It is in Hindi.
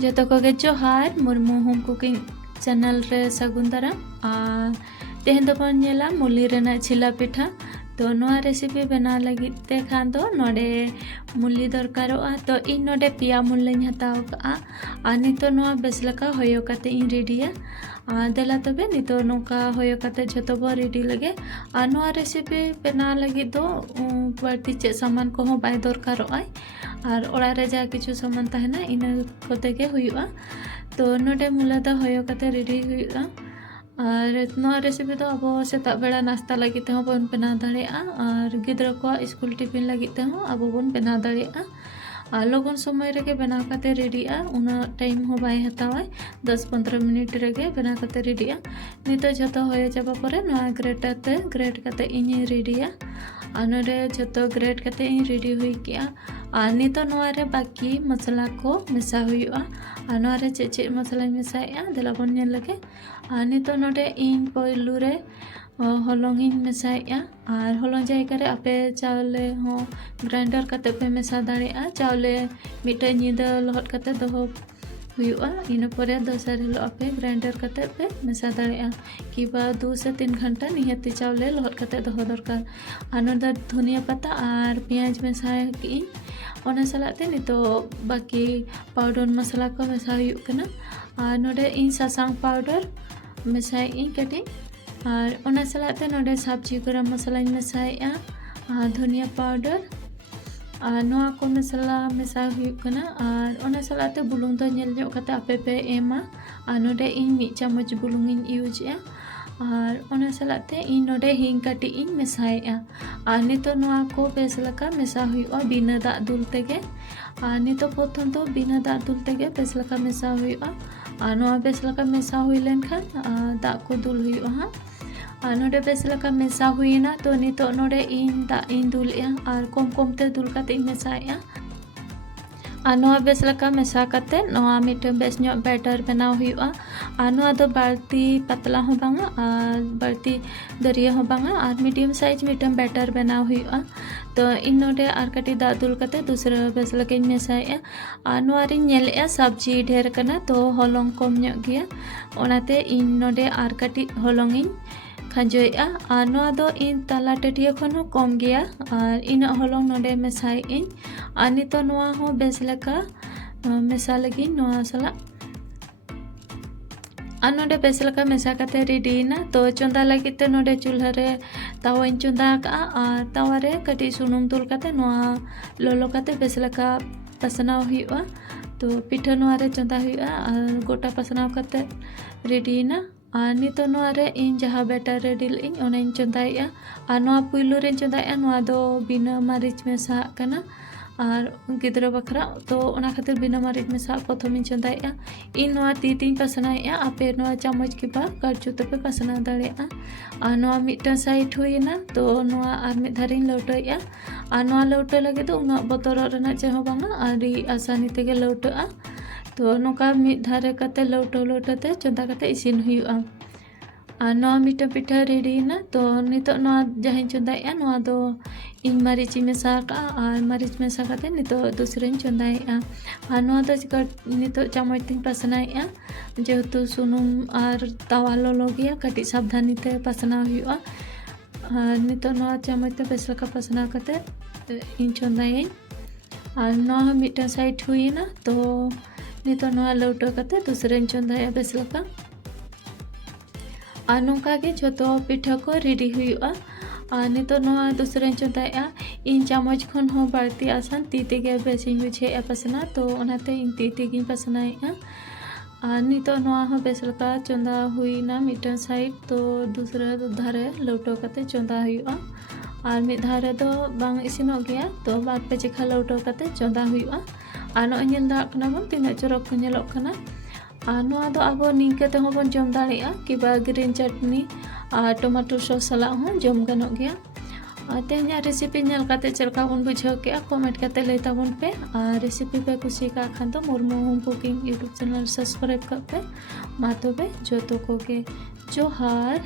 जतो को जोहार मुर्मू होम कुकिंग चैनल रे सगुन दाराम और तेहन दो बन नेला मुली रेना छिला पिठा तो नोआ रेसिपी बना लगित ते खान दो नोडे मुली दरकारोआ तो इन नोडे पिया मुल्लें हताव का आ नितो नोआ बेसलका होयो कते इन रेडिया देला तबे नितो नोका होयो कते जतो बो रेडी लगे आ नोआ रेसिपी बना लगित दो बाटी चे सामान को हो बाय दरकारोआ और ओड़ा रे जा किछु सामान तहना इना कोते के हुयुआ तो नोडे मुलादा होयो कते रेडी हुयुआ और नोआ रेसिपी तो अब सेता बेड़ा नाश्ता लगी ते हों बन बना दाड़ेआ और गिद्रा को स्कूल टिफिन लगी ते हों अब बन बना दाड़ेआ लगन समय रेगे बना कते रेडिया उना टाइम हो बाय हतावा 10-15 मिनट रेगे बना कते रेडिया नितो जतो होय जाबा परे नोआ ग्रेटर ते ग्रेट कते इनी रेडिया आनोरे जतो ग्रेट कते इन रेडी हुई किया नितो नोआ रे बाकी मसाला को मिसा हुआ नोआ रे चे मसाला मिसाया देला बन नेल लगे नितो नोडे इन पोइलू रे हलंगिन मिसाया और हलंग जायगा रे आपे चावले हो ग्राइंडर कते पे मिसा दाड़ेआ चावले मिटे निदा लहट कते दोहो हुआ इन परे दोसर हिलो आपे ग्राइंडर कते पे मिसा दाड़ेआ किबा 2 से 3 घंटा निहती चावले लहट कते दोहो दरकार आनोदा धनिया पत्ता और पेंयाज मिसा की ओना सलाते नितो बाकी पाउडर मसाला को मिसा हुई कना और नोडे इन सासांग पाउडर मिसाई इन कटी और ओना सलाते नोडे सब्जी गरम मसाला मिसाया धनिया पाउडर और नोआ को मसाला मिसा हुई कना और ओना सलाते बुलुंग तो नेल जो कते आपे पे एमा और नोडे इन मी चम्मच बुलुंग इन यूज या और ओना सलाते इन नोडे हिंग कटी इन मिसाया और नितो नोआ को बेस लका मिसा हुआ बिना दाग दुल तेगे और नितो प्रथम तो बिना दाग दुल तेगे बेस लका मिसा हुआ और नोआ बेस लका मिसा हुई लेन खान दाग को दुल हुआ नोडे बेस लका मिसा हुईना तो नितो नोडे इन दाग इन दुलिया और कम कम ते दुल कते मिसाया नोआ बेस लका मिसा कते नोआ मिटे बेस ᱧᱚᱜ बैटर बनाव हुआ नोआ दो बाल्टी पतला हो बांगा और बाल्टी दरिया हो बांगा और मीडियम साइज मिटे बैटर बनाव हुआ तो इन नोडे और कटी दाग दुल कते दूसरा बेस लका मिसाया नोआ रे नेलेआ सब्जी ढेर कना तो हलंग कम ᱧᱚᱜ गया ओनाते इन नोडे और कटी हलंग इन खंजोया और नोआ दो इन तला टटिया खन हो कम गया और इन हलंग नोडे मिसाई इन और नितो नोआ हो बेस लका मिसा लगी नोआ सला नोडे बेस लका मिसा कते रेडी ना तो चंदा लगी ते नोडे चूल्हा रे तावा इन चंदा का और तावा रे कटी सुनुम दुल कते नोआ लोलो कते बेस लका पसनाव हुआ तो पिठा नोआ रे चंदा हुआ और गोटा पसनाव कते रेडी ना नितो नोआ रे इन जहाँ बैटर रेडी इन ओना इन चंदाया नोआ पुइलू रे चंदाया नोआ दो बिना मारिच मेसा कना और गिद्रा बखरा तो ओना खातिर बिना मारिच मेसा प्रथम इन चंदाया इन नोआ तीन पसनाया आपे नोआ चामच की बा काचू तपे पसना दाड़ेया नोआ मिटा साइड हुईना तो नोआ और मिद धारिन लौटया नोआ लौट लगे तो उना बतर रेना चे हो बांगा आरी आसानी तेगे लौटआ तो नोका मिद धारे कते लौटते चंदा कते इसिन हुआ नोआ मिटा पिठा रेडी ना तो नितो नोआ जहाँ चंदाया नोआ दो इन मारिच मेसा का और मारिच मेसा कते नितो दूसरे चंदाया नोआ दो नितो चामच तीन पसनाया जेहेतु सुनुम और तावा लोलो गया कटी सावधानी ते पसना हुआ नितो नोआ चामच ते बेस लका पसना कते इन चंदाया और नोआ मिटा साइड हुई ना तो नितो नोआ लौटो कते दूसरे चंदाया बेस लका नौका के जो पिठा को रेडी हुआ नितो नोआ दूसरे चंदाया इन चामच खन हो बाड़ती आसान ती तेगे बेस बुझे पसना तो ओनाते इन ती तेगी पसनाया नितो नोआ हो बेस लका चंदा हुईना मिटन साइड तो दूसरा धारे लौटो कते चंदा हुआ और मिद धारे दो बांग इसिनो गया तो बार पे चिखा लौटो कते चंदा हुआ नोआ नेल दाग कना बन तीना चरक को नेलोग कना नोआ दो अब निंके ते बन जम दाड़ेया किबा ग्रीन चटनी टमाटो सॉस सला हो जम गानो गया तेहना रेसिपी नेल कते चलका बन बुझाव के कमेंट कते लई ताबन पे रेसिपी पे कुसी का खान तो Murmu home cooking YouTube channel subscribe कर पे मा तबे जोतो को के जोहार।